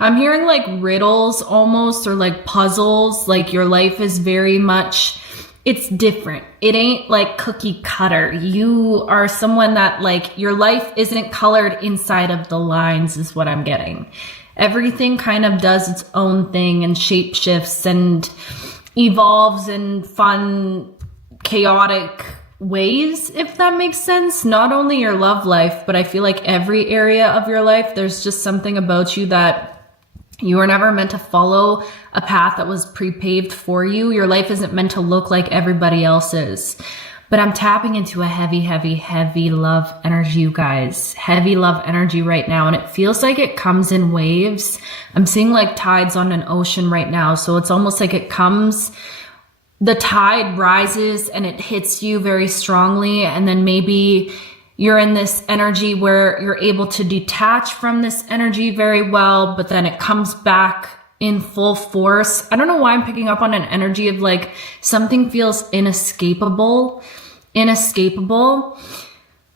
I'm hearing like riddles almost, or like puzzles. Like your life is very much, it's different. It ain't like cookie cutter. You are someone that like your life isn't colored inside of the lines is what I'm getting. Everything kind of does its own thing and shape shifts and evolves in fun, chaotic ways, if that makes sense. Not only your love life, but I feel like every area of your life, there's just something about you that you were never meant to follow a path that was pre-paved for you. Your life isn't meant to look like everybody else's. But I'm tapping into a heavy, heavy, heavy love energy, you guys. Heavy love energy right now. And it feels like it comes in waves. I'm seeing like tides on an ocean right now. So it's almost like it comes, the tide rises and it hits you very strongly. And then maybe you're in this energy where you're able to detach from this energy very well, but then it comes back in full force. I don't know why I'm picking up on an energy of like something feels inescapable.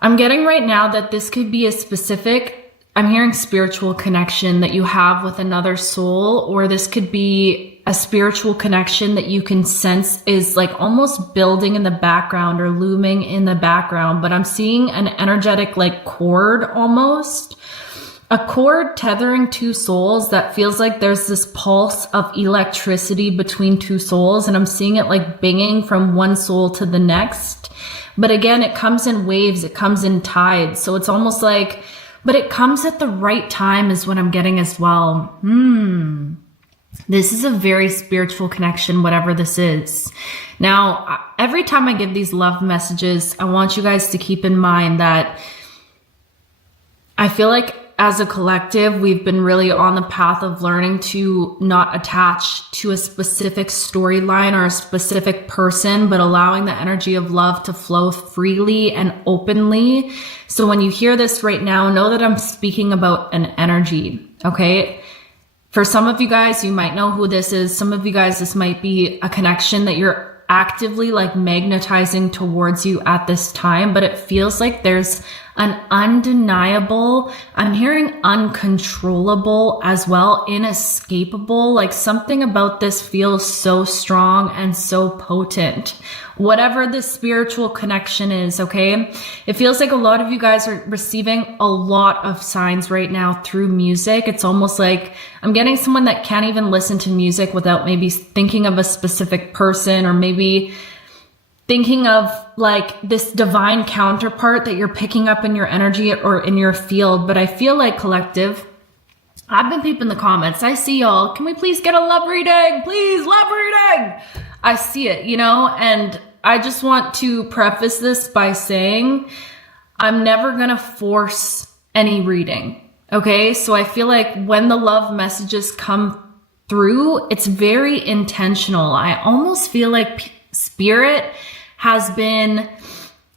I'm getting right now that this could be a specific, I'm hearing spiritual connection that you have with another soul, or this could be a spiritual connection that you can sense is like almost building in the background or looming in the background. But I'm seeing an energetic like cord almost. A cord tethering two souls that feels like there's this pulse of electricity between two souls. And I'm seeing it like binging from one soul to the next. But again, it comes in waves. It comes in tides. So it's almost like, but it comes at the right time is what I'm getting as well. This is a very spiritual connection, whatever this is. Now, every time I give these love messages, I want you guys to keep in mind that I feel like as a collective, we've been really on the path of learning to not attach to a specific storyline or a specific person, but allowing the energy of love to flow freely and openly. So when you hear this right now, know that I'm speaking about an energy, okay? For some of you guys, you might know who this is. Some of you guys, this might be a connection that you're actively like magnetizing towards you at this time, but it feels like there's an undeniable, I'm hearing uncontrollable as well, inescapable, like something about this feels so strong and so potent. Whatever this spiritual connection is, okay? It feels like a lot of you guys are receiving a lot of signs right now through music. It's almost like I'm getting someone that can't even listen to music without maybe thinking of a specific person, or maybe thinking of like this divine counterpart that you're picking up in your energy or in your field. But I feel like collective, I've been peeping the comments. I see y'all. Can we please get a love reading? Please, love reading. I see it, you know, and I just want to preface this by saying I'm never going to force any reading. Okay. So I feel like when the love messages come through, it's very intentional. I almost feel like spirit has been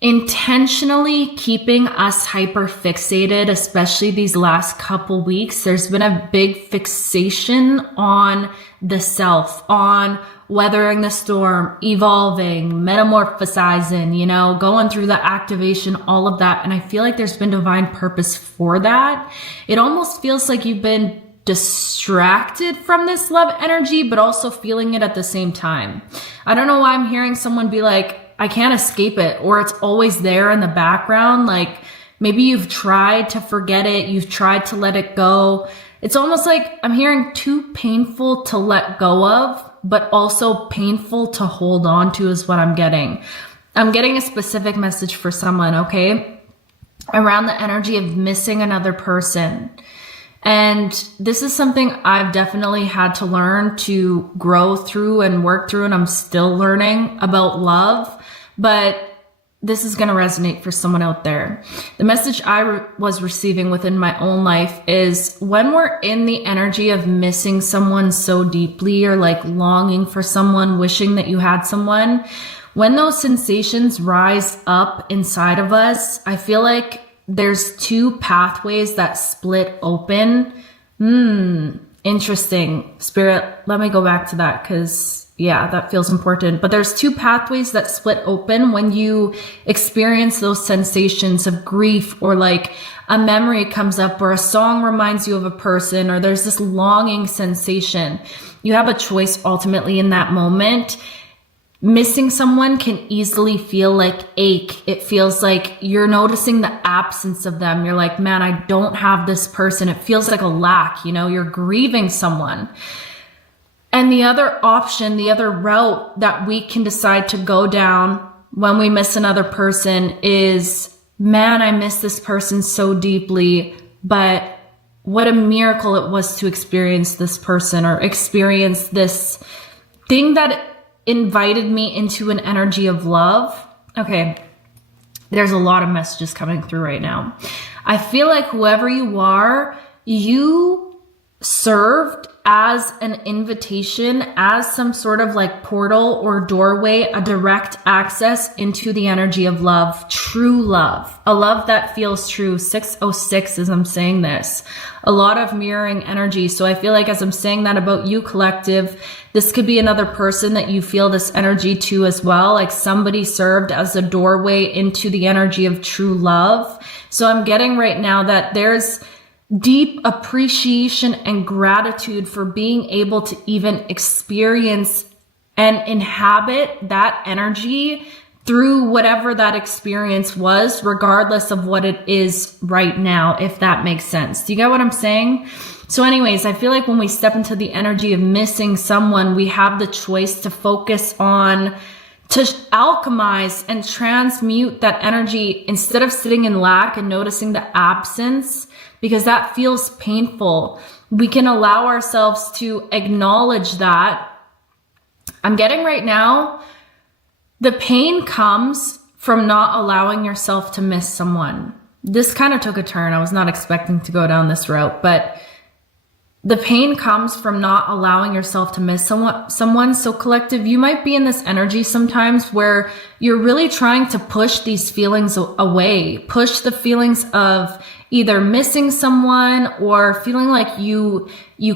intentionally keeping us hyper fixated, especially these last couple weeks. There's been a big fixation on the self, on weathering the storm, evolving, metamorphosizing, you know, going through the activation, all of that. And I feel like there's been divine purpose for that. It almost feels like you've been distracted from this love energy, but also feeling it at the same time. I don't know why I'm hearing someone be like, I can't escape it, or it's always there in the background. Like maybe you've tried to forget it. You've tried to let it go. It's almost like I'm hearing too painful to let go of, but also painful to hold on to is what I'm getting. I'm getting a specific message for someone, okay? Around the energy of missing another person. And this is something I've definitely had to learn to grow through and work through, and I'm still learning about love, but this is going to resonate for someone out there. The message I was receiving within my own life is when we're in the energy of missing someone so deeply, or like longing for someone, wishing that you had someone, when those sensations rise up inside of us, I feel like there's two pathways that split open. Interesting. Spirit, let me go back to that because yeah, that feels important. But there's two pathways that split open when you experience those sensations of grief, or like a memory comes up, or a song reminds you of a person, or there's this longing sensation. You have a choice ultimately in that moment. Missing someone can easily feel like ache. It feels like you're noticing the absence of them. You're like, man, I don't have this person. It feels like a lack, you know, you're grieving someone. And the other option, the other route that we can decide to go down when we miss another person is, man, I miss this person so deeply, but what a miracle it was to experience this person, or experience this thing that invited me into an energy of love. Okay, there's a lot of messages coming through right now. I feel like whoever you are, you served as an invitation, as some sort of like portal or doorway, a direct access into the energy of love, true love, a love that feels true. 606 as I'm saying this, a lot of mirroring energy. So I feel like as I'm saying that about you, collective, this could be another person that you feel this energy to as well. Like somebody served as a doorway into the energy of true love. So I'm getting right now that there's deep appreciation and gratitude for being able to even experience and inhabit that energy through whatever that experience was, regardless of what it is right now, if that makes sense. Do you get what I'm saying? So anyways, I feel like when we step into the energy of missing someone, we have the choice to focus on, to alchemize and transmute that energy instead of sitting in lack and noticing the absence, because that feels painful. We can allow ourselves to acknowledge that. I'm getting right now, the pain comes from not allowing yourself to miss someone. This kind of took a turn. I was not expecting to go down this route, but the pain comes from not allowing yourself to miss someone. So collective, you might be in this energy sometimes where you're really trying to push these feelings away, push the feelings of either missing someone or feeling like you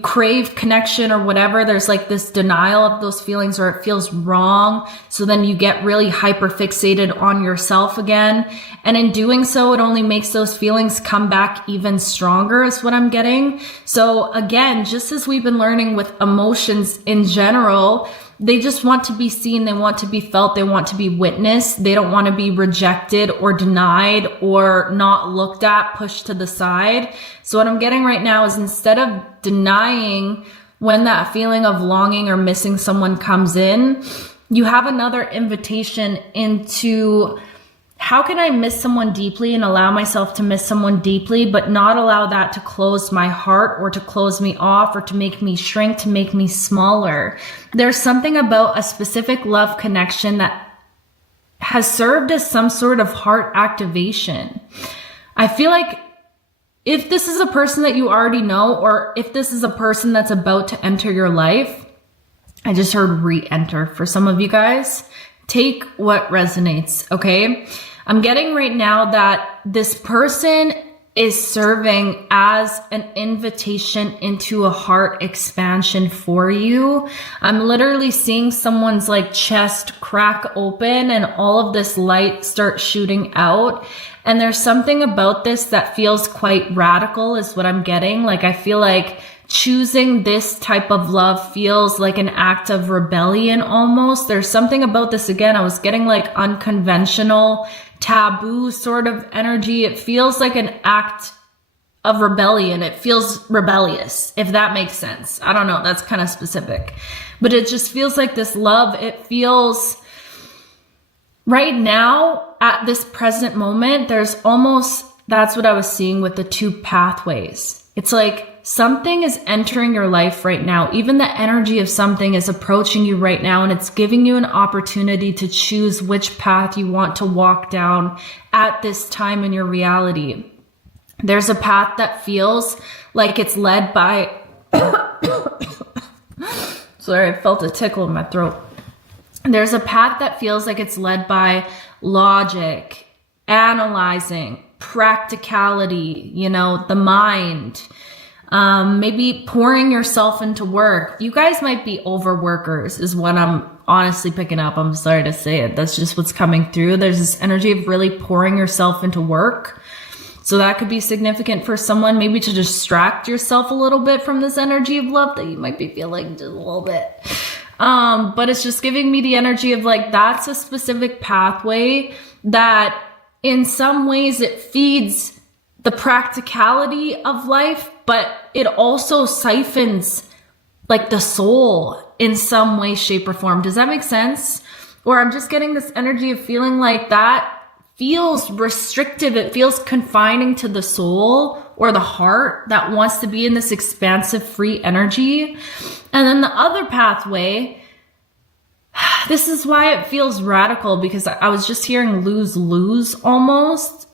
crave connection or whatever. There's like this denial of those feelings, or it feels wrong. So then you get really hyper fixated on yourself again. And in doing so, it only makes those feelings come back even stronger is what I'm getting. So again, just as we've been learning with emotions in general, they just want to be seen. They want to be felt. They want to be witnessed. They don't want to be rejected or denied or not looked at, pushed to the side. So what I'm getting right now is, instead of denying when that feeling of longing or missing someone comes in, you have another invitation into, how can I miss someone deeply and allow myself to miss someone deeply, but not allow that to close my heart or to close me off or to make me shrink, to make me smaller. There's something about a specific love connection that has served as some sort of heart activation. I feel like if this is a person that you already know, or if this is a person that's about to enter your life, I just heard re-enter for some of you guys. Take what resonates, okay? I'm getting right now that this person is serving as an invitation into a heart expansion for you. I'm literally seeing someone's like chest crack open and all of this light start shooting out. And there's something about this that feels quite radical is what I'm getting. Like, I feel like choosing this type of love feels like an act of rebellion almost. There's something about this, again, I was getting like unconventional, taboo sort of energy. It feels like an act of rebellion. It feels rebellious, if that makes sense. I don't know, that's kind of specific. But it just feels like this love, it feels right now at this present moment, there's almost, that's what I was seeing with the two pathways. It's like something is entering your life right now. Even the energy of something is approaching you right now, and it's giving you an opportunity to choose which path you want to walk down at this time in your reality. There's a path that feels like it's led by, sorry, I felt a tickle in my throat. There's a path that feels like it's led by logic, analyzing, practicality, you know, the mind. Maybe pouring yourself into work. You guys might be overworkers is what I'm honestly picking up. I'm sorry to say it. That's just what's coming through. There's this energy of really pouring yourself into work. So that could be significant for someone, maybe to distract yourself a little bit from this energy of love that you might be feeling just a little bit. But it's just giving me the energy of like, that's a specific pathway that in some ways it feeds the practicality of life, but it also siphons like the soul in some way, shape, or form. Does that make sense? Or I'm just getting this energy of feeling like that feels restrictive. It feels confining to the soul or the heart that wants to be in this expansive, free energy. And then the other pathway, this is why it feels radical, because I was just hearing lose-lose almost.